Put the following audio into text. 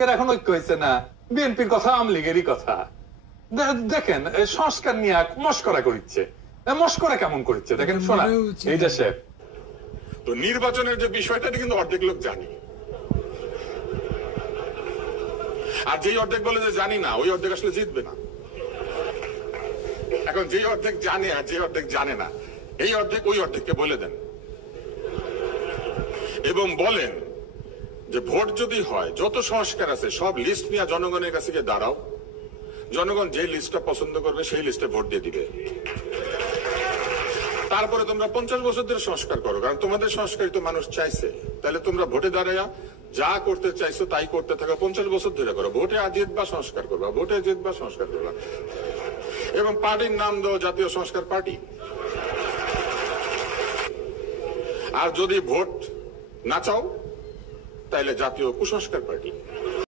এখন ঐক্য হয়েছে না, বিএনপির কথা আওয়ামী লীগেরই কথা। দেখেন সংস্কার নিয়ে মস্করা করিচ্ছে, মস্করা কেমন করছে দেখেন। শোনা এই দেশে তো নির্বাচনের যে বিষয়টা কিন্তু অর্ধেক লোক জানি, আর যেই অর্ধেক বলে যে জানি না, ওই অর্ধেক আসলে জিতবে না। এখন যেই অর্ধেক জানে আর যে অর্ধেক জানে না, এই অর্ধেক ওই অর্ধেককে বলে দেন এবং বলেন যে ভোট যদি হয়, যত সংস্কার আছে সব লিস্ট নিয়ে জনগণের কাছে গিয়ে দাঁড়াও, জনগণ যে লিস্টটা পছন্দ করবে সেই লিস্টে ভোট দিয়ে দিবে। তারপরে তোমরা 50 বছর ধরে সংস্কার করো, কারণ তোমাদের সংস্কারই তো মানুষ চাইছে। তাহলে তোমরা ভোটে দাঁড়াইয়া যা করতে চাইছো তাই করতে থাকো, 50 বছর ধরে করো। ভোটে জিতবা সংস্কার করবা, ভোটে জিতবা সংস্কার করবা, এবং পার্টির নাম দাও জাতীয় সংস্কার পার্টি। আর যদি ভোট না চাও তাহলে জাতীয় কুসংস্কার পার্টি।